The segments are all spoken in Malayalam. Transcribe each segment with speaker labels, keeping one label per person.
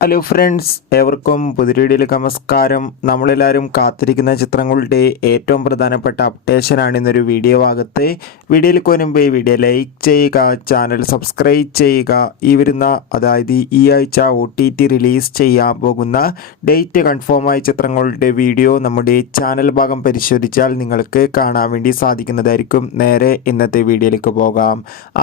Speaker 1: ഹലോ ഫ്രണ്ട്സ് ഏവർക്കും പുതിരീടിയിലേക്ക് നമസ്കാരം. നമ്മളെല്ലാവരും കാത്തിരിക്കുന്ന ചിത്രങ്ങളുടെ ഏറ്റവും പ്രധാനപ്പെട്ട അപ്ഡേഷനാണ് ഇന്നൊരു വീഡിയോ ഭാഗത്ത്. വീഡിയോയിലേക്ക് വരുമ്പോൾ ഈ വീഡിയോ ലൈക്ക് ചെയ്യുക ചാനൽ സബ്സ്ക്രൈബ് ചെയ്യുക. ഈ വരുന്ന അതായത് ഈ ആഴ്ച ഒ റിലീസ് ചെയ്യാൻ പോകുന്ന ഡേറ്റ് കൺഫേമായ ചിത്രങ്ങളുടെ വീഡിയോ നമ്മുടെ ചാനൽ ഭാഗം പരിശോധിച്ചാൽ നിങ്ങൾക്ക് കാണാൻ വേണ്ടി സാധിക്കുന്നതായിരിക്കും. നേരെ ഇന്നത്തെ വീഡിയോയിലേക്ക് പോകാം.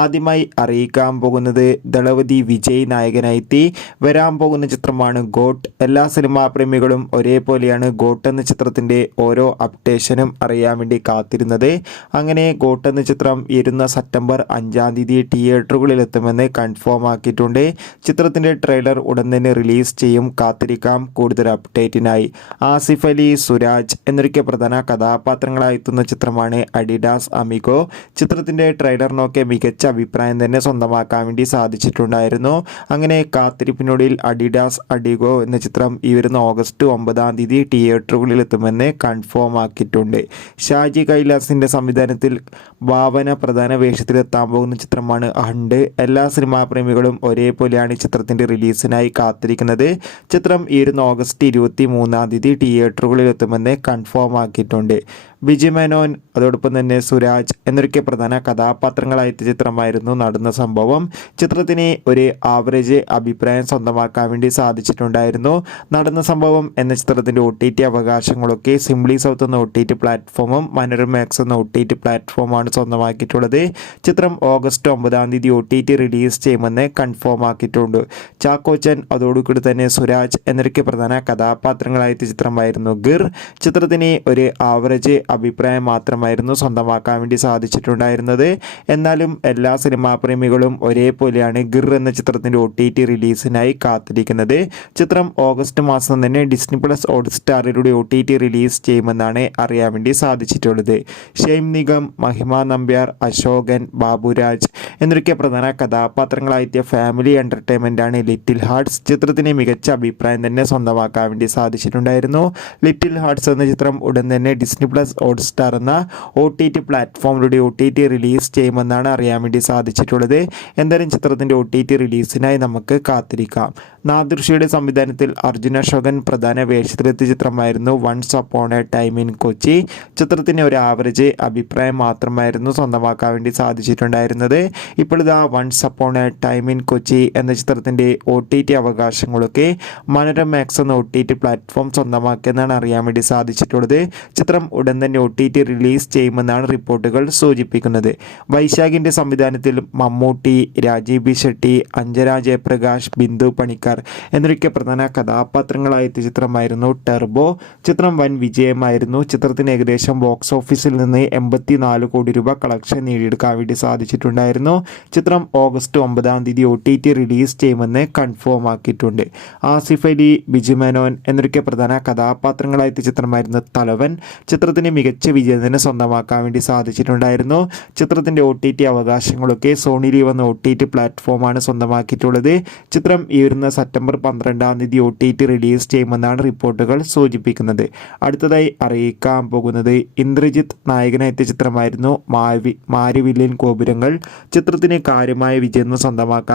Speaker 1: ആദ്യമായി അറിയിക്കാൻ പോകുന്നത് ദളപതി വിജയ് നായകനായിത്തി വരാൻ പോകുന്ന ചിത്രമാണ് ഗോട്ട്. എല്ലാ സിനിമാ പ്രേമികളും ഒരേപോലെയാണ് ഗോട്ട് എന്ന ചിത്രത്തിന്റെ ഓരോ അപ്ഡേഷനും അറിയാൻ വേണ്ടി കാത്തിരുന്നത്. അങ്ങനെ ഗോട്ട് എന്ന ചിത്രം ഇരുന്ന സെപ്റ്റംബർ അഞ്ചാം തീയതി തിയേറ്ററുകളിൽ എത്തുമെന്ന് കൺഫേം ആക്കിയിട്ടുണ്ട്. ചിത്രത്തിന്റെ ട്രെയിലർ ഉടൻ തന്നെ റിലീസ് ചെയ്യും കാത്തിരിക്കാം കൂടുതൽ അപ്ഡേറ്റിനായി. ആസിഫ് അലി സുരാജ് എന്നൊക്കെ പ്രധാന കഥാപാത്രങ്ങളായി എത്തുന്ന ചിത്രമാണ് അഡിഡാസ് അമിഗോ. ചിത്രത്തിന്റെ ട്രെയിലറിനൊക്കെ മികച്ച അഭിപ്രായം തന്നെ സ്വന്തമാക്കാൻ വേണ്ടി സാധിച്ചിട്ടുണ്ടായിരുന്നു. അങ്ങനെ കാത്തിരിപ്പിനൊടിയിൽ അഡിഡാസ് അഡിഗോ എന്ന ചിത്രം ഈ വരുന്ന ഓഗസ്റ്റ് ഒമ്പതാം തീയതി തിയേറ്ററുകളിൽ എത്തുമെന്ന് കൺഫേം ആക്കിയിട്ടുണ്ട്. ഷാജി കൈലാസിന്റെ സംവിധാനത്തിൽ ഭാവന പ്രധാന വേഷത്തിലെത്താൻ പോകുന്ന ചിത്രമാണ് ഹണ്ട്. എല്ലാ സിനിമാ പ്രേമികളും ഒരേപോലെയാണ് ചിത്രത്തിന്റെ റിലീസിനായി കാത്തിരിക്കുന്നത്. ചിത്രം ഈ വരുന്ന ഓഗസ്റ്റ് ഇരുപത്തി മൂന്നാം തീയതി തിയേറ്ററുകളിൽ എത്തുമെന്ന് കൺഫേം ആക്കിയിട്ടുണ്ട്. ബിജി മേനോൻ അതോടൊപ്പം തന്നെ സുരാജ് എന്നൊക്കെ പ്രധാന കഥാപാത്രങ്ങളായ ചിത്രമായിരുന്നു നടന്ന സംഭവം. ചിത്രത്തിന് ഒരു ആവറേജ് അഭിപ്രായം സ്വന്തമാക്കാൻ വേണ്ടി സാധിച്ചിട്ടുണ്ടായിരുന്നു. നടന്ന സംഭവം എന്ന ചിത്രത്തിന്റെ ഒ ടി ടി അവകാശങ്ങളൊക്കെ സിംപ്ലി സൗത്ത് എന്ന ഒ ടി ടി പ്ലാറ്റ്ഫോമും മനോരമാക്സ് എന്ന ഒ ടി ടി പ്ലാറ്റ്ഫോമാണ് സ്വന്തമാക്കിയിട്ടുള്ളത്. ചിത്രം ഓഗസ്റ്റ് ഒമ്പതാം തീയതി ഒ ടി ടി റിലീസ് ചെയ്യുമെന്ന് കൺഫേം ആക്കിയിട്ടുണ്ട്. ചാക്കോച്ചൻ അതോടുകൂടി തന്നെ സുരാജ് എന്നൊക്കെ പ്രധാന കഥാപാത്രങ്ങളായ ചിത്രമായിരുന്നു ഗിർ. ചിത്രത്തിന് ഒരു ആവറേജ് അഭിപ്രായം മാത്രമായിരുന്നു സ്വന്തമാക്കാൻ വേണ്ടി സാധിച്ചിട്ടുണ്ടായിരുന്നത്. എന്നാലും എല്ലാ സിനിമാ പ്രേമികളും ഒരേപോലെയാണ് ഗിർ എന്ന ചിത്രത്തിന്റെ ഒ ടി ടി റിലീസിനായി കാത്തിരിക്കുന്നത്. ചിത്രം ഓഗസ്റ്റ് മാസം തന്നെ ഡിസ്നി പ്ലസ് ഹോട്ട്സ്റ്റാറിലൂടെ ഒ ടി ടി റിലീസ് ചെയ്യുമെന്നാണ് അറിയാൻ വേണ്ടി സാധിച്ചിട്ടുള്ളത്. ഷെയ്ം നിഗം മഹിമ നമ്പ്യാർ അശോകൻ ബാബുരാജ് എന്നൊക്കെ പ്രധാന കഥാപാത്രങ്ങളായെത്തിയ ഫാമിലി എന്റർടൈൻമെന്റാണ് ലിറ്റിൽ ഹാർട്സ് ചിത്രത്തിന് മികച്ച അഭിപ്രായം തന്നെ സ്വന്തമാക്കാൻ വേണ്ടി സാധിച്ചിട്ടുണ്ടായിരുന്നു. ലിറ്റിൽ ഹാർട്സ് എന്ന ചിത്രം ഉടൻ തന്നെ ഡിസ്നി പ്ലസ് ഹോട്ട്സ്റ്റാർ എന്ന ഒ ടി ടി പ്ലാറ്റ്ഫോമിലൂടെ ഒ ടി ടി റിലീസ് ചെയ്യുമെന്നാണ് അറിയാൻ വേണ്ടി സാധിച്ചിട്ടുള്ളത്. എന്തായാലും ചിത്രത്തിന്റെ ഒ ടി ടി റിലീസിനായി നമുക്ക് കാത്തിരിക്കാം. നാദൃഷിയുടെ സംവിധാനത്തിൽ അർജുന അശോകൻ പ്രധാന വേഷത്തിലെത്തിയ ചിത്രമായിരുന്നു once upon a time in Kochi ചിത്രത്തിന് ഒരു ആവറേജ് അഭിപ്രായം മാത്രമായിരുന്നു സ്വന്തമാക്കാൻ വേണ്ടി സാധിച്ചിട്ടുണ്ടായിരുന്നത്. ഇപ്പോഴിതാ once upon a time in Kochi എന്ന ചിത്രത്തിന്റെ ഒ ടി ടി അവകാശങ്ങളൊക്കെ മനോരമാക്സ് എന്ന ഒ ടി ടി പ്ലാറ്റ്ഫോം സ്വന്തമാക്കിയെന്നാണ് അറിയാൻ വേണ്ടി സാധിച്ചിട്ടുള്ളത്. ചിത്രം ഉടൻ തന്നെ ഒ ടി ടി റിലീസ് ചെയ്യുമെന്നാണ് റിപ്പോർട്ടുകൾ സൂചിപ്പിക്കുന്നത്. വൈശാഖിന്റെ സംവിധാനത്തിൽ മമ്മൂട്ടി രാജീവ് ബി ഷെട്ടി അഞ്ജന ജയപ്രകാശ് ബിന്ദു പണിക്കർ എന്നിവയ്ക്ക് പ്രധാന കഥാപാത്രങ്ങളായ ചിത്രമായിരുന്നു ടെർബോ. ചിത്രം വൻ വിജയമായിരുന്നു. ചിത്രത്തിന് ഏകദേശം ബോക്സ് ഓഫീസിൽ നിന്ന് എൺപത്തി നാല് കോടി രൂപ കളക്ഷൻ നേടിയെടുക്കാൻ വേണ്ടി സാധിച്ചിട്ടുണ്ടായിരുന്നു. ചിത്രം ഓഗസ്റ്റ് ഒമ്പതാം തീയതി ഒ ടി ടി റിലീസ് ചെയ്യുമെന്ന് കൺഫേം ആക്കിയിട്ടുണ്ട്. ആസിഫ് അലി ബിജു മേനോൻ എന്നിവയ്ക്ക് പ്രധാന കഥാപാത്രങ്ങളായ ചിത്രമായിരുന്നു തലവൻ. ചിത്രത്തിന് മികച്ച വിജയം തന്നെ സ്വന്തമാക്കാൻ വേണ്ടി സാധിച്ചിട്ടുണ്ടായിരുന്നു. ചിത്രത്തിന്റെ ഒ ടി ടി അവകാശങ്ങളൊക്കെ സോണി ലീവ് എന്ന ഒ ടി ടി പ്ലാറ്റ്ഫോമാണ് സ്വന്തമാക്കിയിട്ടുള്ളത്. ചിത്രം ഈ വരുന്ന സെപ്റ്റംബർ പന്ത്രണ്ടാം തീയതി ഒ ടി ടി റിലീസ് ചെയ്യുമെന്നാണ് റിപ്പോർട്ടുകൾ സൂചിപ്പിക്കുന്നത്. അടുത്തതായി അറിയിക്കാൻ പോകുന്നത് ഇന്ദ്രജിത്ത് നായകനെത്തിയ ചിത്രമായിരുന്നു മാവി മാരിവില്യൻ ഗോപുരങ്ങൾ. ചിത്രത്തിന് കാര്യമായ വിജയം സ്വന്തമാക്കാൻ